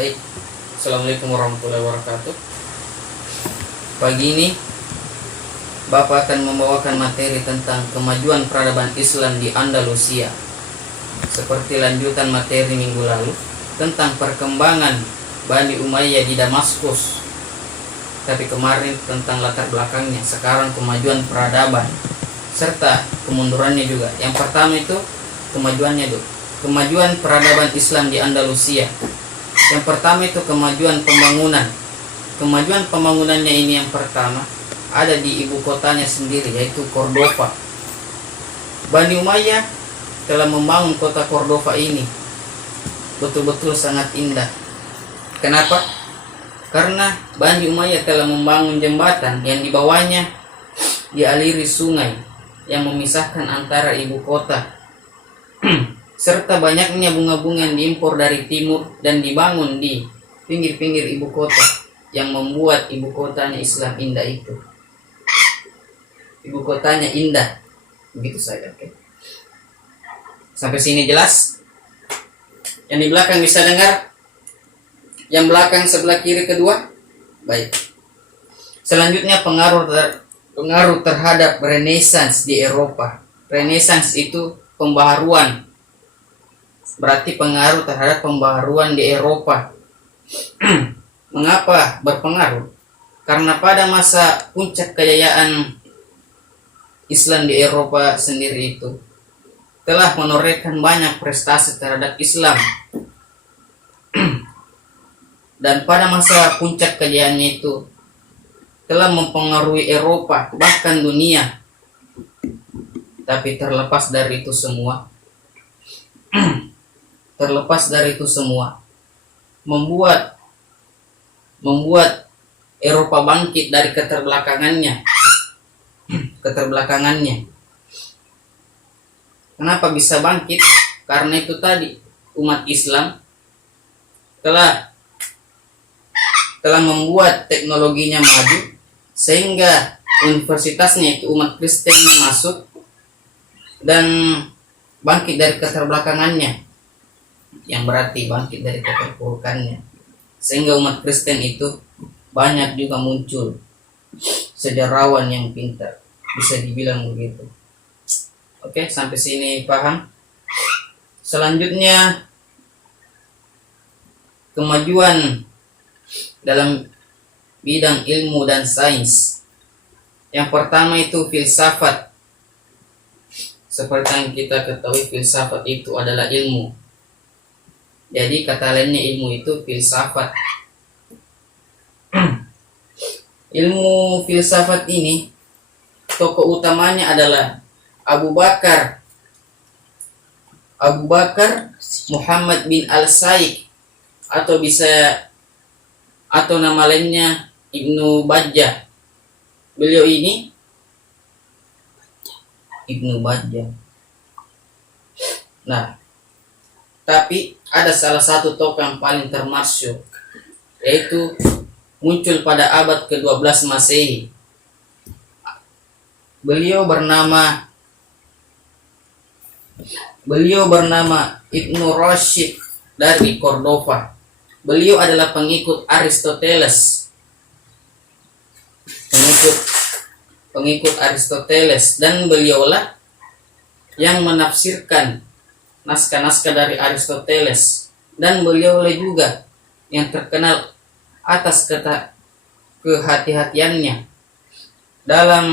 Baik, Assalamualaikum warahmatullahi wabarakatuh. Pagi ini Bapak akan membawakan materi tentang kemajuan peradaban Islam di Andalusia, seperti lanjutan materi minggu lalu tentang perkembangan Bani Umayyah di Damaskus. Tapi kemarin tentang latar belakangnya, sekarang kemajuan peradaban serta kemundurannya juga. Yang pertama itu kemajuannya dulu. Kemajuan peradaban Islam di Andalusia. Yang pertama itu kemajuan pembangunan. Kemajuan pembangunannya ini yang pertama ada di ibu kotanya sendiri, yaitu Cordova. Bani Umayyah telah membangun kota Cordova ini betul-betul sangat indah. Kenapa? Karena Bani Umayyah telah membangun jembatan yang di bawahnya dialiri sungai yang memisahkan antara ibu kota serta banyaknya bunga-bunga yang diimpor dari timur dan dibangun di pinggir-pinggir ibu kota yang membuat ibu kotanya Islam indah itu. Ibu kotanya indah. Begitu saja, oke. Sampai sini jelas? Yang di belakang bisa dengar? Yang belakang sebelah kiri kedua? Baik. Selanjutnya pengaruh terhadap Renaissance di Eropa. Renaissance itu pembaharuan. Berarti pengaruh terhadap pembaharuan di Eropa. Mengapa berpengaruh? Karena pada masa puncak kejayaan Islam di Eropa sendiri itu telah menorehkan banyak prestasi terhadap Islam. Dan pada masa puncak kejayaannya itu telah mempengaruhi Eropa, bahkan dunia. Tapi terlepas dari itu semua, membuat Eropa bangkit dari keterbelakangannya. Kenapa bisa bangkit? Karena itu tadi, umat Islam telah membuat teknologinya maju, sehingga universitasnya itu umat Kristen masuk dan bangkit dari keterbelakangannya, yang berarti bangkit dari keterpurukannya, sehingga umat Kristen itu banyak juga muncul sejarawan yang pintar, bisa dibilang begitu. Oke, sampai sini paham? Selanjutnya kemajuan dalam bidang ilmu dan sains. Yang pertama itu filsafat. Seperti yang kita ketahui, filsafat itu adalah ilmu. Jadi kata lainnya ilmu itu filsafat. Ilmu filsafat ini tokoh utamanya adalah Abu Bakar Muhammad bin Al-Saiq, atau nama lainnya Ibnu Bajjah. Beliau ini Ibnu Bajjah. Nah, tapi ada salah satu tokoh yang paling termasyhur, yaitu muncul pada abad ke-12 Masehi. Beliau bernama Ibnu Rashid dari Cordova. Beliau adalah pengikut Aristoteles. Dan beliaulah yang menafsirkan naskah-naskah dari Aristoteles, dan beliaulah juga yang terkenal atas kehati-hatiannya dalam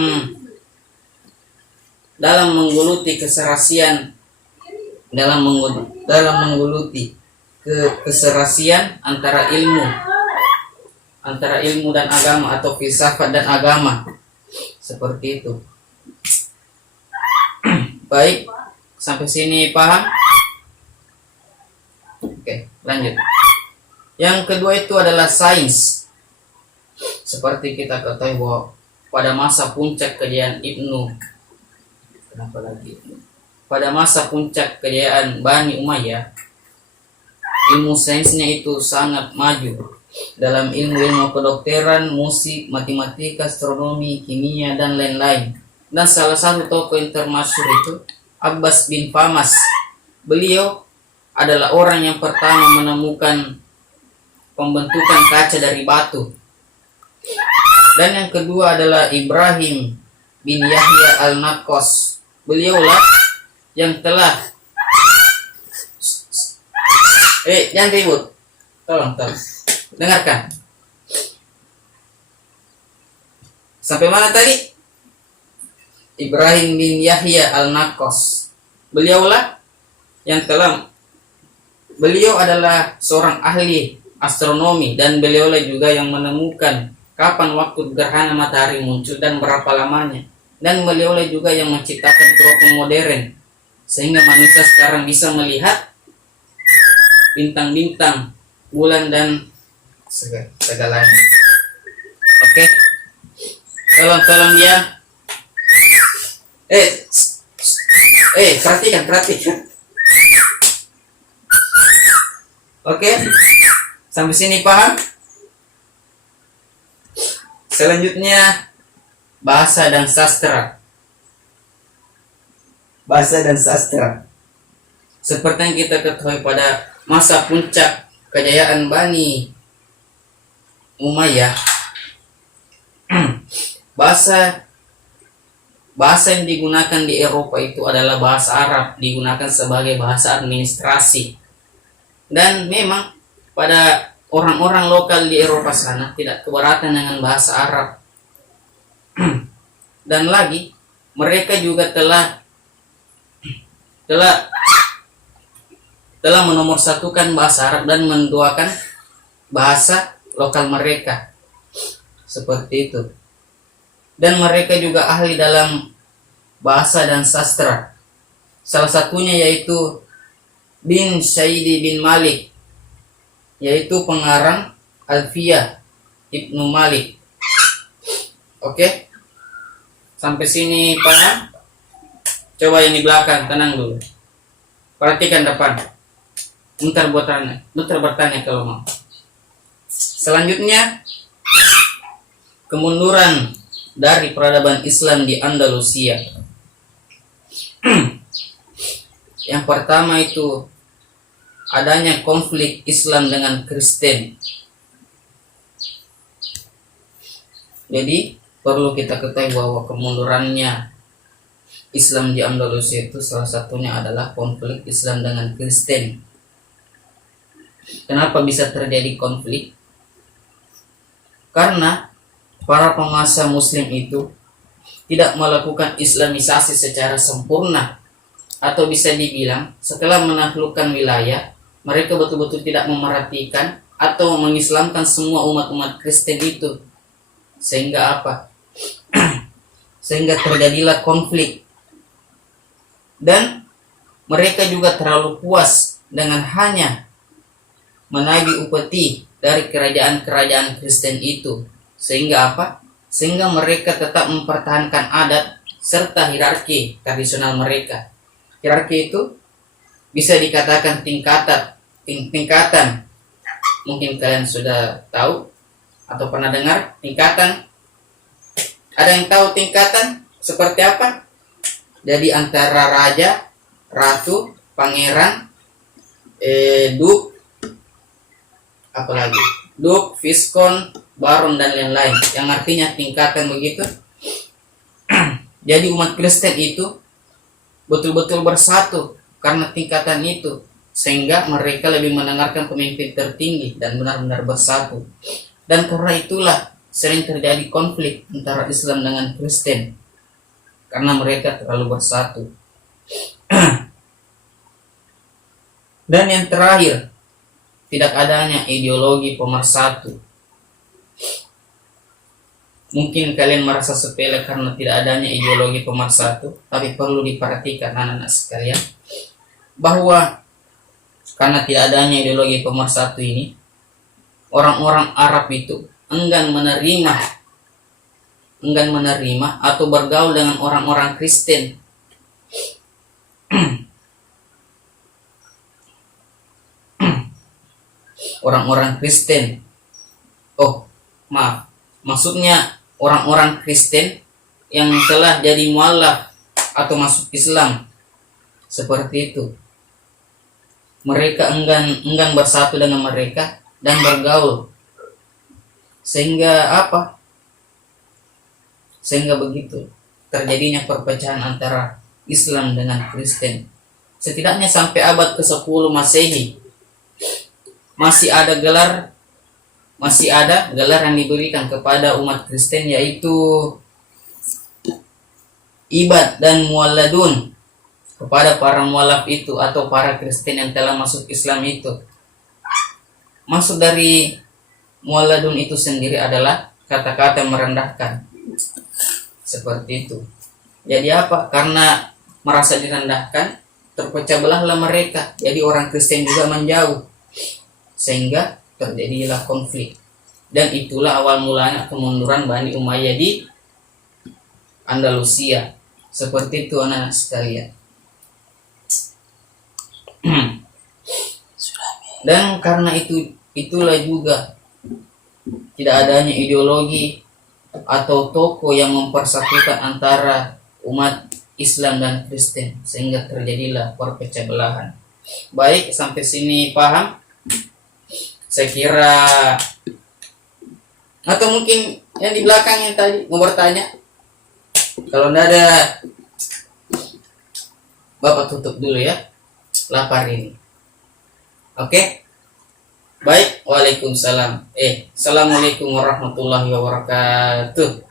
menggeluti keserasian antara ilmu dan agama, atau filsafat dan agama, seperti itu. Baik, sampai sini paham? Oke, lanjut. Yang kedua itu adalah sains. Seperti kita ketahui bahwa pada masa puncak kejayaan pada masa puncak kejayaan Bani Umayyah, ilmu sainsnya itu sangat maju dalam ilmu-ilmu kedokteran, musik, matematika, astronomi, kimia, dan lain-lain. Dan salah satu tokoh yang termasyhur itu Abbas bin Famas. Beliau adalah orang yang pertama menemukan pembentukan kaca dari batu. Dan yang kedua adalah Ibrahim bin Yahya al-Naqqas. Beliaulah yang telah jangan ribut. Tolong. Dengarkan. Sampai mana tadi? Ibrahim bin Yahya al-Naqqas. Beliau adalah seorang ahli astronomi, dan beliaulah juga yang menemukan kapan waktu gerhana matahari muncul dan berapa lamanya. Dan beliaulah juga yang menciptakan teropong modern, sehingga manusia sekarang bisa melihat bintang-bintang, bulan, dan segalanya. Oke? Tolong dia. Perhatikan. Oke? Sampai sini paham? Selanjutnya, bahasa dan sastra. Seperti yang kita ketahui pada masa puncak kejayaan Bani Umayyah, bahasa yang digunakan di Eropa itu adalah bahasa Arab, digunakan sebagai bahasa administrasi. Dan memang pada orang-orang lokal di Eropa sana tidak keberatan dengan bahasa Arab. Dan lagi mereka juga telah menomorsatukan bahasa Arab dan menduakan bahasa lokal mereka. Seperti itu. Dan mereka juga ahli dalam bahasa dan sastra. Salah satunya yaitu bin Syaidi bin Malik, yaitu pengarang Alfiyah Ibnu Malik. Oke? Sampai sini paham? Coba yang di belakang tenang dulu. Perhatikan depan. Bentar bertanya kalau mau. Selanjutnya, kemunduran dari peradaban Islam di Andalusia. Yang pertama itu adanya konflik Islam dengan Kristen. Jadi perlu kita ketahui bahwa kemundurannya Islam di Andalusia itu salah satunya adalah konflik Islam dengan Kristen. Kenapa bisa terjadi konflik? Karena para penguasa Muslim itu tidak melakukan Islamisasi secara sempurna, atau bisa dibilang setelah menaklukkan wilayah, mereka betul-betul tidak memerhatikan atau mengislamkan semua umat-umat Kristen itu. Sehingga apa? Sehingga terjadilah konflik. Dan mereka juga terlalu puas dengan hanya menagih upeti dari kerajaan-kerajaan Kristen itu. Sehingga apa? Sehingga mereka tetap mempertahankan adat serta hierarki tradisional mereka. Hierarki itu bisa dikatakan tingkatan. Mungkin kalian sudah tahu atau pernah dengar tingkatan. Ada yang tahu tingkatan seperti apa? Jadi antara raja, ratu, pangeran, duk, apalagi duk, viskon, baron, dan lain-lain, yang artinya tingkatan begitu. Jadi umat Kristen itu betul-betul bersatu karena tingkatan itu, sehingga mereka lebih mendengarkan pemimpin tertinggi dan benar-benar bersatu. Dan karena itulah sering terjadi konflik antara Islam dengan Kristen, karena mereka terlalu bersatu. Dan yang terakhir, tidak adanya ideologi pemersatu. Mungkin kalian merasa sepele karena tidak adanya ideologi pemersatu, tapi perlu diperhatikan anak-anak sekalian, bahwa karena tidak adanya ideologi pemersatu ini, orang-orang Arab itu enggan menerima atau bergaul dengan orang-orang Kristen. Orang-orang Kristen. Maksudnya orang-orang Kristen yang telah jadi mualaf atau masuk Islam. Seperti itu. Mereka enggan bersatu dengan mereka dan bergaul. Sehingga apa? Sehingga begitu terjadinya perpecahan antara Islam dengan Kristen. Setidaknya sampai abad ke-10 Masehi masih ada gelar yang diberikan kepada umat Kristen, yaitu ibad dan mualladun kepada para mualaf itu atau para Kristen yang telah masuk Islam itu. Maksud dari mualladun itu sendiri adalah kata-kata merendahkan. Seperti itu. Jadi apa? Karena merasa direndahkan, terpecah belahlah mereka. Jadi orang Kristen juga menjauh. Sehingga terjadilah konflik. Dan itulah awal mulanya kemunduran Bani Umayyah di Andalusia. Seperti itu anak-anak sekalian. Dan karena itulah juga tidak adanya ideologi atau tokoh yang mempersatukan antara umat Islam dan Kristen, sehingga terjadilah perpecah belahan. Baik, sampai sini paham? Saya kira, atau mungkin yang di belakang yang tadi mau bertanya. Kalau tidak ada, Bapak tutup dulu ya, lapar ini. Oke? Baik, waalaikumsalam. Assalamualaikum warahmatullahi wabarakatuh.